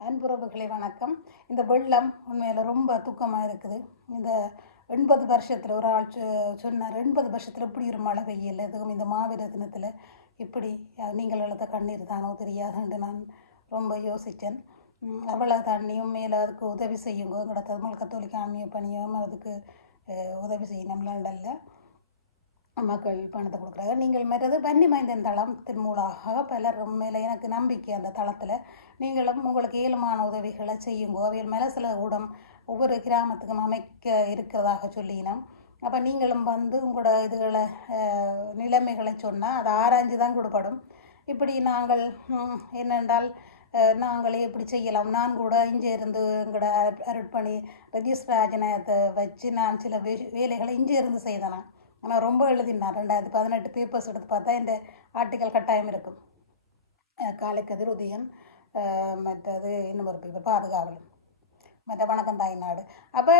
அன்புறவுகளை வணக்கம். இந்த வெள்ளம் உண்மையில் ரொம்ப துக்கமாக இருக்குது. இந்த எண்பது வருஷத்தில் ஒரு ஆள் சொன்னார் எண்பது வருஷத்தில் இப்படி ஒரு மழை பெய்யல இதுவும் இந்த மாவீர தினத்தில் இப்படி நீங்கள் எழுத கண்ணீர் தானோ தெரியாதுன்ட்டு நான் ரொம்ப யோசித்தேன். அவ்வளோ தண்ணியும் மேலே அதுக்கு உதவி செய்யுங்க எங்களோட தமிழ் கத்தோலிக்க ஆன்மீக பணியும் அதுக்கு உதவி உதவி செய்யணும்லாண்டல்ல மக்கள் பணத்தை கொடுக்குறாங்க. நீங்கள் மற்றது பன்னி மைந்தன் தளம் திருமூலாக பலர் மேலே எனக்கு நம்பிக்கை அந்த தளத்தில் நீங்களும் உங்களுக்கு இயலுமான உதவிகளை செய்யுங்க. அவையில் மேலே சில கூடம் ஒவ்வொரு கிராமத்துக்கும் அமைக்க இருக்கிறதாக சொல்லினோம். அப்போ நீங்களும் வந்து உங்களோட இதுகளை நிலைமைகளை சொன்னால் அதை ஆராய்ஞ்சு தான் கொடுப்படும். இப்படி நாங்கள் என்னென்றால் நாங்களே இப்படி செய்யலாம். நான் கூட இங்கே இருந்து எங்களோட அருட்பணி ரெஜிஸ்டர் ஆஜனத்தை வச்சு நான் சில வே வேலைகளை இங்கே இருந்து செய்தேன் ஆனால் ரொம்ப எழுதினான் ரெண்டாயிரத்தி பதினெட்டு பேப்பர்ஸ் எடுத்து பார்த்தா இந்த ஆர்டிக்கல் கட்டாயம் இருக்கும். அஹ் காலைக்கதிர் உதயம் மற்றது இன்னும் ஒரு பேப்பர் பாதுகாவலன் மற்ற வணக்கம் தாய்நாடு அப்போ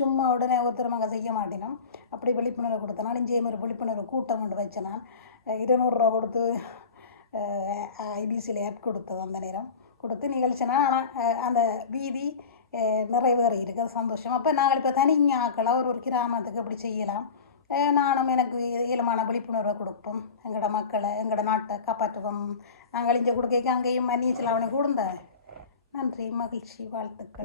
சும்மா உடனே ஒருத்தர் அங்கே செய்ய மாட்டினோம் அப்படி விழிப்புணர்வு கொடுத்தனால் இங்கே ஒரு விழிப்புணர்வு கூட்டம் கொண்டு வச்சேன் நான் இருநூறுரூவா கொடுத்து ஐபிசியில் ஆட் கொடுத்தது அந்த நேரம். கொடுத்து நிகழ்ச்சினா ஆனால் அந்த வீதி நிறைவேறி இருக்குது சந்தோஷம் அப்போ நாங்கள் இப்போ தனிஞாக்களாக ஒரு ஒரு கிராமத்துக்கு இப்படி செய்யலாம் நானும் எனக்கு இயலமான விழிப்புணர்வை கொடுப்போம் எங்களோட மக்களை எங்களோட நாட்டை காப்பாற்றுவோம் நாங்கள் இங்கே கொடுக்க அங்கேயும் மன்னிச்சலாம் அவனை கொடுந்தேன் நன்றி மகிழ்ச்சி வாழ்த்துக்கள்